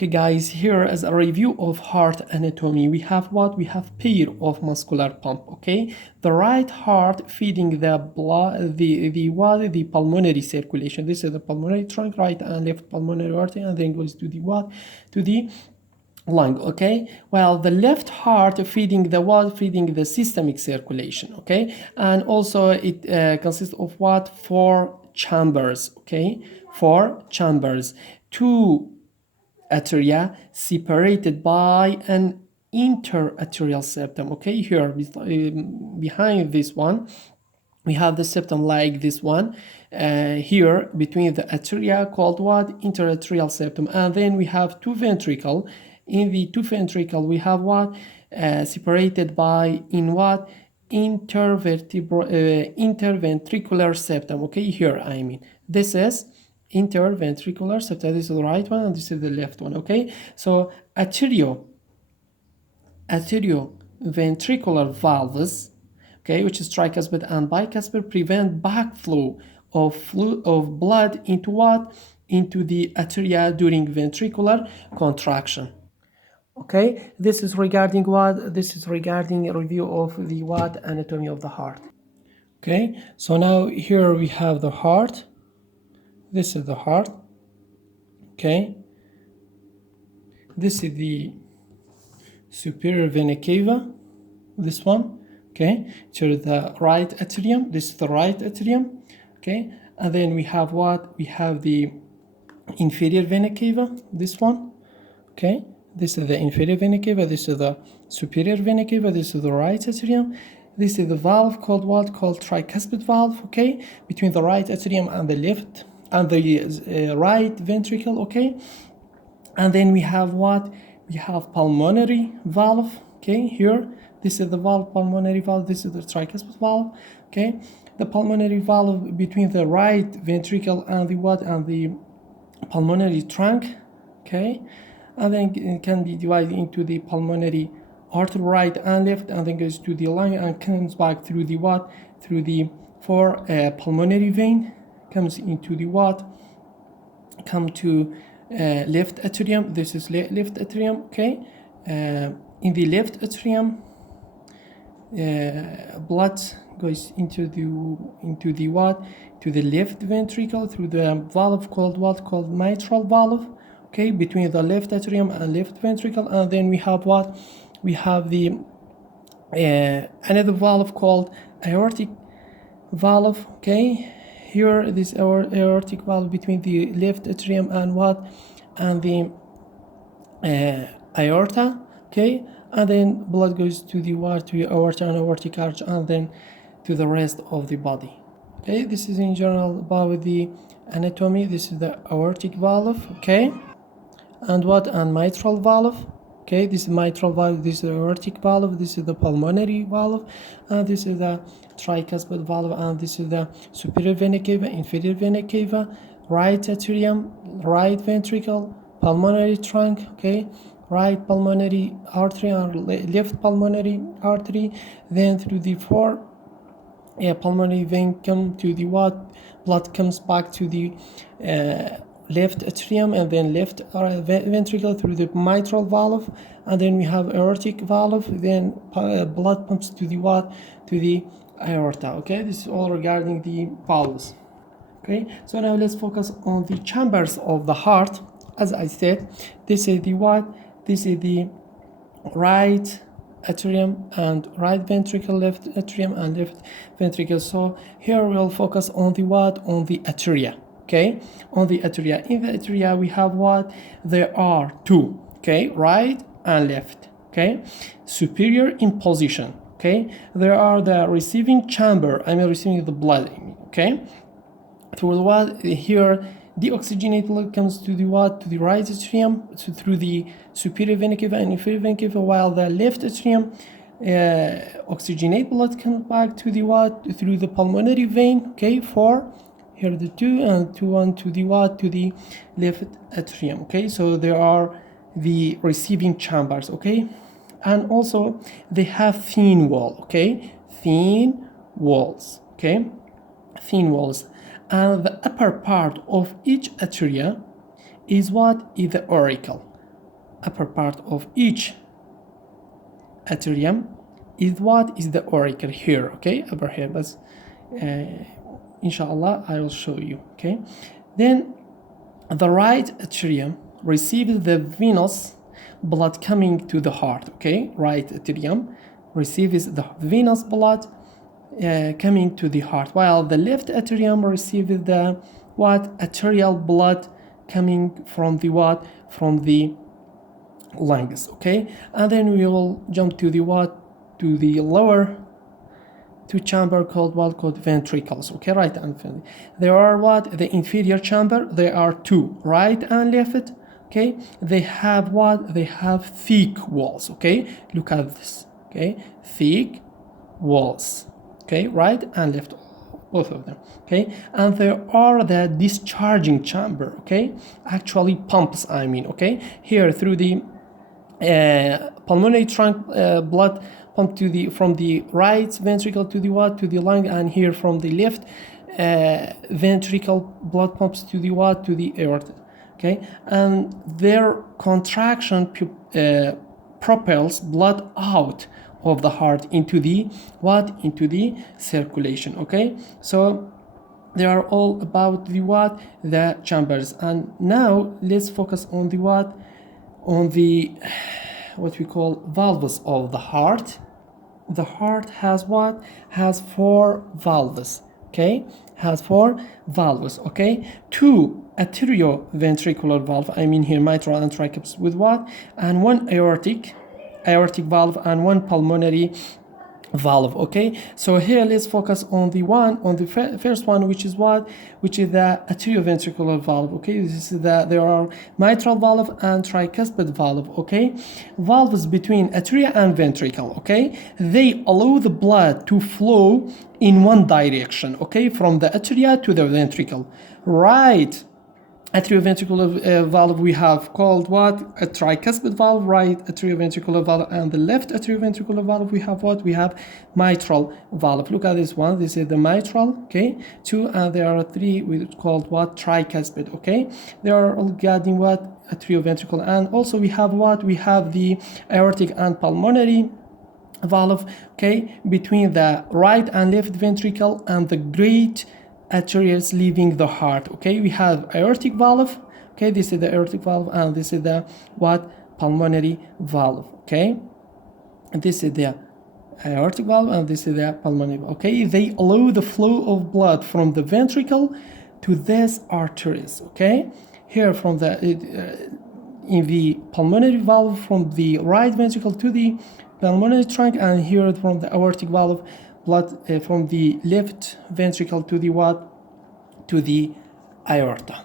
Okay guys, here as a review of heart anatomy, we have what? We have pair of muscular pump, okay? The right heart feeding the blood, the pulmonary circulation. This is the pulmonary trunk, right and left pulmonary artery, and then goes to the what? To the lung, okay? While the left heart feeding the what? Feeding the systemic circulation, okay? And also it consists of what? 4 chambers, okay? 4 chambers. 2 atria separated by an interarterial septum, okay? Here behind this one we have the septum like this one, here between the atria called what? Interarterial septum. And then we have 2 ventricle. In the 2 ventricle we have what? Separated by in what? Interventricular septum, okay? Here I mean this is interventricular septum. This is the right one and this is the left one, okay? So arterioventricular valves, okay, which is tricuspid and bicuspid, prevent backflow of blood into what? Into the atria during ventricular contraction. Okay, this is regarding what? This is regarding a review of the what? Anatomy of the heart. Okay, so now here we have the heart. This is the heart. Okay, this is the superior vena cava, this one. Okay, to the right atrium. This is the right atrium. Okay, and then we have what? We have the inferior vena cava, this one. Okay, this is the inferior vena cava, this is the superior vena cava, this is the right atrium. This is the valve called what? Called tricuspid valve, okay, between the right atrium and the left and the right ventricle, okay. And then we have what? We have pulmonary valve, okay, here. This is the valve, pulmonary valve, this is the tricuspid valve, okay. The pulmonary valve between the right ventricle and the what? And the pulmonary trunk, okay. And then it can be divided into the pulmonary artery right and left, and then goes to the lung and comes back through the what? Through the pulmonary vein, comes into the what? Come to left atrium. This is left atrium, okay. In the left atrium, blood goes into the what? To the left ventricle through the valve called what? Called mitral valve, okay, between the left atrium and left ventricle. And then we have what? We have the another valve called aortic valve, okay. Here this aortic valve between the left atrium and what? And the aorta, okay. And then blood goes to the what? To the aorta and aortic arch, and then to the rest of the body. Okay, this is in general about the anatomy. This is the aortic valve, okay. And what? And mitral valve, okay. This is mitral valve, this is the aortic valve, this is the pulmonary valve, and this is the tricuspid valve, and this is the superior vena cava, inferior vena cava, right atrium, right ventricle, pulmonary trunk, okay, right pulmonary artery and left pulmonary artery, then through the 4 pulmonary vein come to the what? Blood comes back to the left atrium and then left ventricle through the mitral valve, and then we have aortic valve, then blood pumps to the what? To the aorta, okay. This is all regarding the valves, okay. So now let's focus on the chambers of the heart. As I said, this is the what? This is the right atrium and right ventricle, left atrium and left ventricle. So here we'll focus on the what? On the atria, okay. On the atria. In the atria we have what? There are 2, okay, right and left, okay. Superior in position, okay. There are the receiving chamber, I mean receiving the blood, okay. Through the what? Here deoxygenated blood comes to the what? To the right atrium, so through the superior vena cava and inferior vena cava, while the left atrium oxygenated blood comes back to the what? Through the pulmonary vein, okay. 4 here the 2 and 2 1 to the what? To the left atrium, okay. So there are the receiving chambers, okay. And also they have thin wall, okay, thin walls, okay, thin walls. And the upper part of each atria is what? Is the auricle, upper part of each atrium is what is the auricle here, okay, upper here. But inshallah I will show you. Okay, then the right atrium receives the venous blood coming to the heart. Okay, right atrium receives the venous blood coming to the heart, while the left atrium receives the what arterial blood coming from the what, from the lungs. Okay, and then we will jump to the what, to the lower two chamber called what, called ventricles. Okay, right and left. There are what, the inferior chamber, there are two, right and left. Okay, they have what, they have thick walls. Okay, look at this. Okay, thick walls. Okay, right and left, both of them. Okay, and there are the discharging chamber. Okay, actually pumps, I mean. Okay, here through the pulmonary trunk, blood pump to the, from the right ventricle to the what, to the lung, and here from the left ventricle blood pumps to the what, to the aorta. Okay, and their contraction propels blood out of the heart into the what, into the circulation. Okay, so they are all about the what, the chambers. And now let's focus on the what, on the what we call valves of the heart. The heart has what, has 4 valves. Okay, has 4 valves. Okay, 2 atrioventricular valve, I mean here mitral and tricuspid with what, and 1 aortic valve, and 1 pulmonary valve. Okay, so here let's focus on the one, on the first one, which is what, which is the atrioventricular valve. Okay, this is the, there are mitral valve and tricuspid valve. Okay, valves between atria and ventricle. Okay, they allow the blood to flow in one direction. Okay, from the atria to the ventricle. Right atrioventricular valve we have called what, a tricuspid valve, right atrioventricular valve, and the left atrioventricular valve we have what, we have mitral valve. Look at this one, this is the mitral. Okay, 2, and there are 3 we called what, tricuspid. Okay, they are all guarding what, atrioventricular, and also we have what, we have the aortic and pulmonary valve. Okay, between the right and left ventricle and the great arteries leaving the heart. Okay, we have aortic valve. Okay, this is the aortic valve, and this is the what, pulmonary valve. Okay, and this is the aortic valve, and this is the pulmonary valve. Okay, they allow the flow of blood from the ventricle to these arteries. Okay, here from the in the pulmonary valve from the right ventricle to the pulmonary trunk, and here from the aortic valve blood from the left ventricle to the what, to the aorta.